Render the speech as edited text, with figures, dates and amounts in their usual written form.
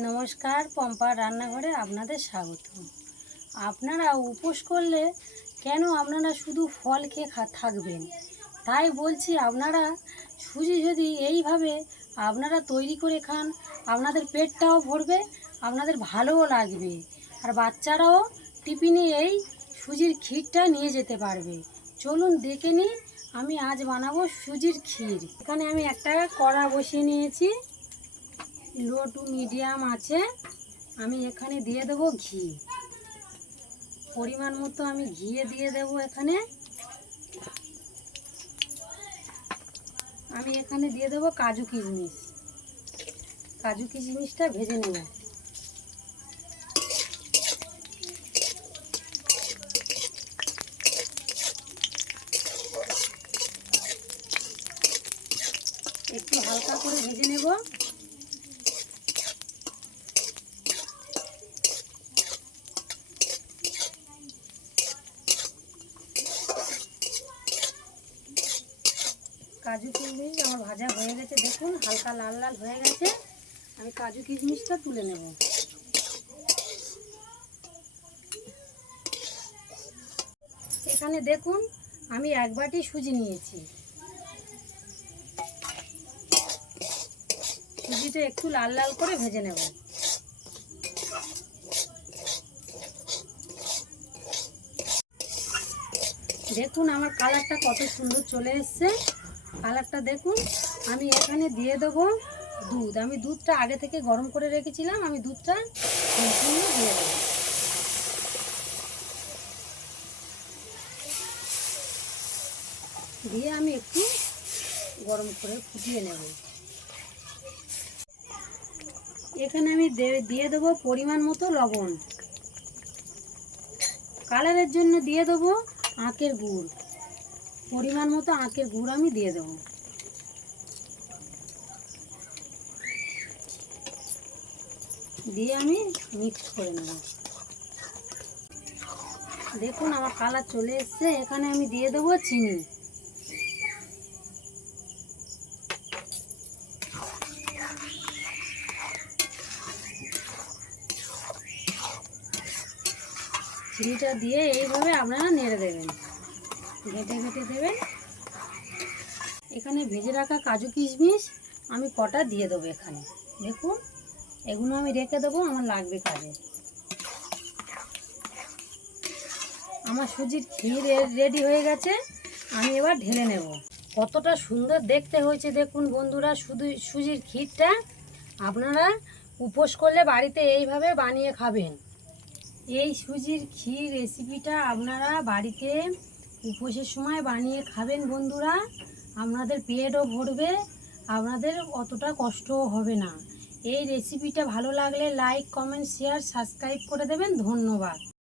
নমস্কার, পম্পার রান্নাঘরে আপনাদের স্বাগত। আপনারা উপোস করলে কেন আপনারা শুধু ফল খেয়ে থাকবেন? তাই বলছি, আপনারা সুজি যদি এইভাবে আপনারা তৈরি করে খান, আপনাদের পেটটাও ভরবে, আপনাদের ভালোও লাগবে, আর বাচ্চারাও টিফিনে এই সুজির ক্ষীরটা নিয়ে যেতে পারবে। চলুন দেখে নিই আমি আজ বানাবো সুজির ক্ষীর। এখানে আমি একটা কড়া বসিয়ে নিয়েছি, লো টু মিডিয়াম আছে। আমি এখানে দিয়ে দেবো ঘি, পরিমাণ মতো আমি ঘি দিয়ে দেবো। আমি এখানে দিয়ে দেবো কাজু কিশমিশ। কাজু কিশমিশটা ভেজে নেব। একটু হালকা করে ভেজে নেব। কাজু কিশমিশ আমার ভাজা হয়ে গেছে, দেখুন হালকা লাল লাল হয়ে গেছে। আমি কাজু কিশমিশটা তুলে নেব। এখানে দেখুন আমি এক বাটি সুজি নিয়েছি। সুজিটা একটু লাল লাল করে ভেজে নেব। দেখুন আমার কালারটা কত সুন্দর চলে এসছে। কালারটা দেখুন। আমি এখানে দিয়ে দেবো দুধ। আমি দুধটা আগে থেকে গরম করে রেখেছিলাম, আমি দুধটা সম্পূর্ণ দিয়ে দেবো। দিয়ে আমি একটু গরম করে ফুটিয়ে নেব। এখানে আমি দিয়ে দেবো পরিমাণ মতো লবণ। কালারের জন্য দিয়ে দেবো আখের গুড়, পরিমাণ মতো আখের গুড় আমি দিয়ে দেবো। দিয়ে আমি মিক্স করে নেব। দেখুন আমার কালার চলে এসছে। এখানে আমি দিয়ে দেবো চিনি। চিনিটা দিয়ে এইভাবে আপনারা নেড়ে দেবেন, ঘেটে ঘেটে দেবেন। এখানে ভেজে রাখা কাজু কিশমিশ আমি কটা দিয়ে দেবো এখানে। দেখুন এগুলো আমি রেখে দেবো, আমার লাগবে কাজে। আমার সুজির ক্ষীর রেডি হয়ে গেছে, আমি এবার ঢেলে নেব। কতটা সুন্দর দেখতে হয়েছে দেখুন বন্ধুরা। শুধু সুজির ক্ষীরটা আপনারা উপোস করলে বাড়িতে এইভাবে বানিয়ে খাবেন। এই সুজির ক্ষীর রেসিপিটা আপনারা বাড়িতে উপোসের সময় বানিয়ে খাবেন বন্ধুরা। আপনাদের পেটও ভরবে, আপনাদের অতটা কষ্টও হবে না। এই রেসিপিটা ভালো লাগলে লাইক, কমেন্ট, শেয়ার, সাবস্ক্রাইব করে দেবেন। ধন্যবাদ।